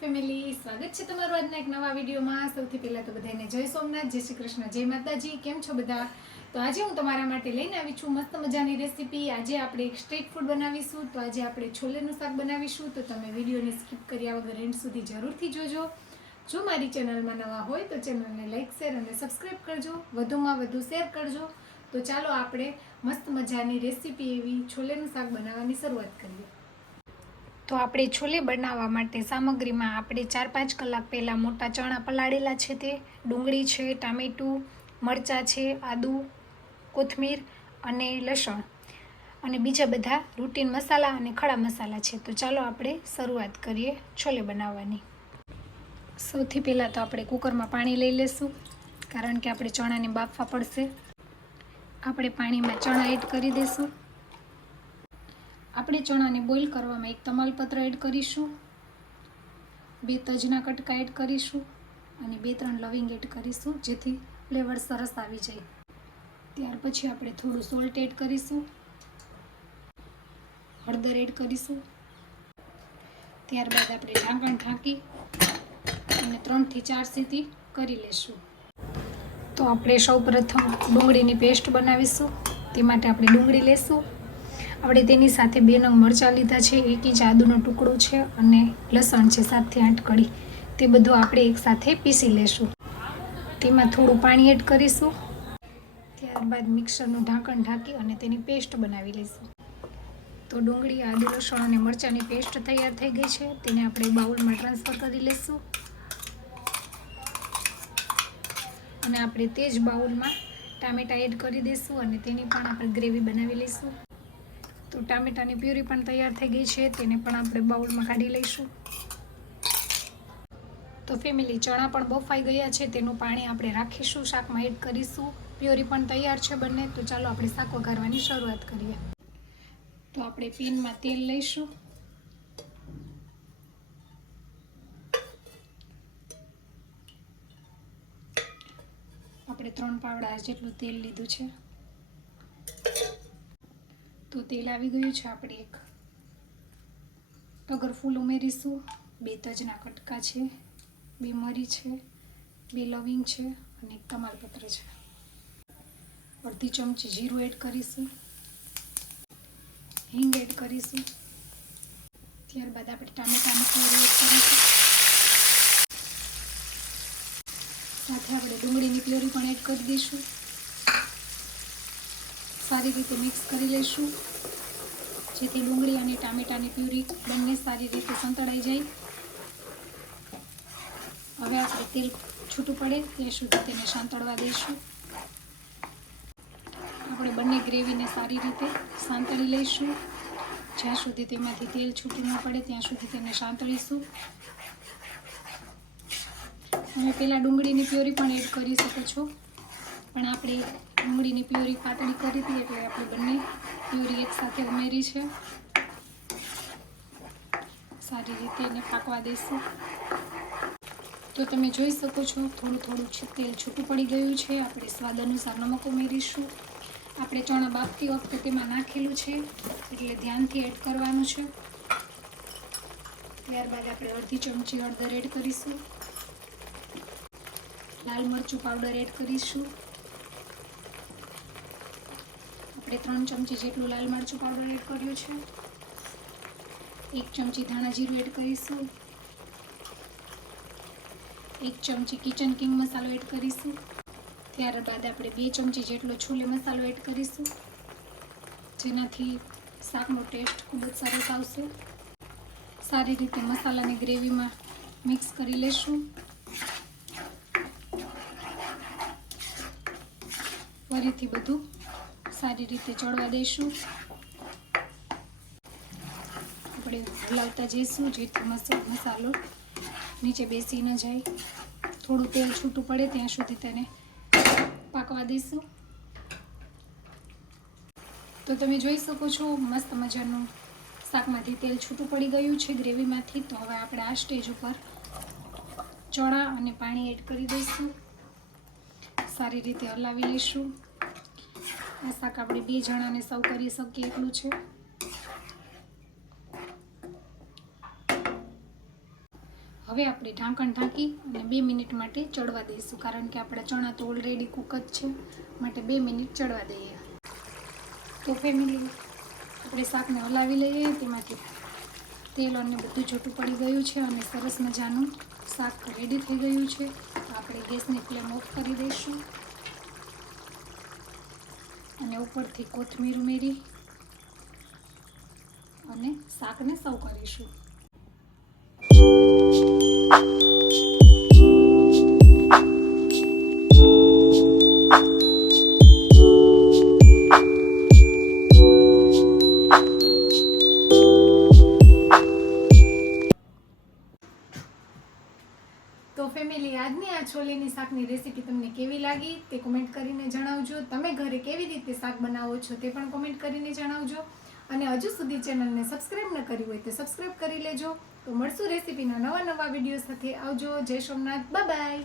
Family, સ્વાગત છે તમારું આજના એક નવા વિડીયોમાં। સૌથી પહેલાં તો બધાને જય સોમનાથ, જય શ્રી કૃષ્ણ, જય માતાજી। કેમ છો બધા? તો આજે હું તમારા માટે લઈને આવી છું મસ્ત મજાની રેસીપી। આજે આપણે એક સ્ટ્રીટ ફૂડ બનાવીશું। તો આજે આપણે છોલેનું શાક બનાવીશું। તો તમે વિડીયોને સ્કીપ કર્યા વગર એન્ડ સુધી જરૂરથી જોજો। જો મારી ચેનલમાં નવા હોય તો ચેનલને લાઈક, શેર અને સબસ્ક્રાઈબ કરજો, વધુમાં વધુ શેર કરજો। તો ચાલો આપણે મસ્ત મજાની રેસીપી એવી છોલેનું શાક બનાવવાની શરૂઆત કરીએ। તો આપણે છોલે બનાવવા માટે સામગ્રીમાં આપણે 4-5 કલાક પહેલાં મોટા ચણા પલાળેલા છે, તે ડુંગળી છે, ટામેટું, મરચાં છે, આદુ, કોથમીર અને લસણ અને બીજા બધા રૂટીન મસાલા અને ખડા મસાલા છે। તો ચાલો આપણે શરૂઆત કરીએ છોલે બનાવવાની। સૌથી પહેલાં તો આપણે કુકરમાં પાણી લઈ લઈશું, કારણ કે આપણે ચણાને બાફવા પડશે। આપણે પાણીમાં ચણા એડ કરી દઈશું। આપણે ચણાને બોઇલ કરવામાં એક તમાલપત્ર એડ કરીશું, 2 તજના કટકા એડ કરીશું અને 2-3 લવિંગ એડ કરીશું, જેથી ફ્લેવર સરસ આવી જાય। ત્યાર પછી આપણે થોડું સોલ્ટ એડ કરીશું, હળદર એડ કરીશું। ત્યારબાદ આપણે ઢાંકણ ઢાંકી અને 3 થી 4 સીટી કરી લેશું। તો આપણે સૌપ્રથમ ડુંગળીની પેસ્ટ બનાવીશું। તે માટે આપણે ડુંગળી લેશું। આપણે તેની સાથે 2 નંગ મરચાં લીધા છે, 1 ઇંચ આદુનો ટુકડો છે અને લસણ છે 7 થી 8 કળી। તે બધું આપણે એકસાથે પીસી લેશું। તેમાં થોડું પાણી એડ કરીશું। ત્યારબાદ મિક્સરનું ઢાંકણ ઢાંકી અને તેની પેસ્ટ બનાવી લઈશું। તો ડુંગળી, આદુ, લસણ અને મરચાંની પેસ્ટ તૈયાર થઈ ગઈ છે। તેને આપણે બાઉલમાં ટ્રાન્સફર કરી લઈશું અને આપણે તે જ બાઉલમાં ટામેટાં એડ કરી દઈશું અને તેની પણ આપણે ગ્રેવી બનાવી લઈશું। તો ટામેટાની પ્યુરી પણ તૈયાર થઈ ગઈ છે, તેને પણ આપણે બાઉલમાં કાઢી લઈશું। તો ફેમિલી, ચણા પણ બફાઈ ગયા છે, તેનું પાણી આપણે રાખીશું, શાકમાં એડ કરીશું। પ્યુરી પણ તૈયાર છે બંને। તો ચાલો આપણે શાક વઘારવાની શરૂઆત કરીએ। તો આપણે પેનમાં તેલ લઈશું। આપણે 3 પાવડા જેટલું તેલ લીધું છે। તો તેલ આવી ગયું છે। આપણે એક ટગર ફૂલ ઉમેરીશું, 2 તજના કટકા છે, 2 મરી છે, 2 લવિંગ છે અને 1 તમાલપત્ર છે। અડધી ચમચી જીરું એડ કરીશું, હિંગ એડ કરીશું। ત્યારબાદ આપણે ટામેટાની પ્યુરી એડ કરીશું, સાથે આપણે ડુંગળીની પ્યુરી પણ એડ કરી દઈશું। સારી રીતે મિક્સ કરી લઈશું, જેથી ડુંગળી અને ટામેટાની પ્યુરી બંને સારી રીતે સંતળાઈ જાય। હવે આપણે તેલ છૂટું પડે ત્યાં સુધી તેને સાંતળવા દઈશું। આપણે બંને ગ્રેવીને સારી રીતે સાંતળી લઈશું, જ્યાં સુધી તેમાંથી તેલ છૂટું ન પડે ત્યાં સુધી તેને સાંતળીશું। તમે પહેલાં ડુંગળીની પ્યુરી પણ એડ કરી શકો છો, પણ આપણે ડુંગળીની પ્યુરી પાતળી કરી હતી એટલે આપણે બંને પ્યુરી એકસાથે ઉમેરી છે। સારી રીતે એને પાકવા દઈશું। તો તમે જોઈ શકો છો થોડું થોડું તેલ છૂટું પડી ગયું છે। આપણે સ્વાદ અનુસાર નમક ઉમેરીશું। આપણે ચણા બાફતી વખતે તેમાં નાખેલું છે, એટલે ધ્યાનથી એડ કરવાનું છે। ત્યારબાદ આપણે અડધી ચમચી હળદર એડ કરીશું, લાલ મરચું પાવડર એડ કરીશું। આપણે 3 ચમચી જેટલું લાલ મરચું પાવડર એડ કર્યું છે। 1 ચમચી ધાણા જીરું એડ કરીશું, 1 ચમચી કિચન કિંગ મસાલો એડ કરીશું। ત્યારબાદ આપણે 2 ચમચી જેટલો છોલે મસાલો એડ કરીશું, જેનાથી શાકનો ટેસ્ટ ખૂબ જ સરસ આવશે। સારી રીતે મસાલાની ગ્રેવીમાં મિક્સ કરી લેશું। ફરીથી બધું સારી રીતે ચડવા દઈશું। આપણે હલાવતા જઈશું, જેથી મસાલો નીચે બેસી ન જાય। થોડું તેલ છૂટું પડે ત્યાં સુધી તેને પાકવા દઈશું। તો તમે જોઈ શકો છો મસ્ત મજાનું શાકમાંથી તેલ છૂટું પડી ગયું છે ગ્રેવીમાંથી। તો હવે આપણે આ સ્ટેજ ઉપર ચણા અને પાણી એડ કરી દઈશું, સારી રીતે હલાવી લઈશું। આ શાક આપણે 2 જણાને સર્વ કરી શકીએ એટલું છે। હવે આપણે ઢાંકણ ઢાંકી અને 2 મિનિટ માટે ચડવા દઈશું, કારણ કે આપણા ચણા તો ઓલરેડી કૂક જ છે, માટે 2 મિનિટ ચડવા દઈએ. તો ફેમિલી, આપણે શાકને હલાવી લઈએ. તેમાંથી તેલ અને બધું છૂટું પડી ગયું છે અને સરસ મજાનું શાક રેડી થઈ ગયું છે. આપણે ગેસની ફ્લેમ ઓફ કરી દઈશું અને ઉપરથી કોથમીર ઉમેરી અને શાકને સર્વ કરીશું. તો ફેમિલી, આજની આ છોલેની શાકની રેસીપી તમને કેવી લાગી તે કોમેન્ટ કરીને જણાવજો. તમે ઘરે કેવી રીતે શાક બનાવો છો તે પણ કોમેન્ટ કરીને જણાવજો. અને હજુ સુધી ચેનલને સબસ્ક્રાઈબ ન કરી હોય તો સબસ્ક્રાઈબ કરી લેજો. તો મળશું રેસીપીના નવા વિડીયો સાથે. આવજો. જય સોમનાથ. Bye bye.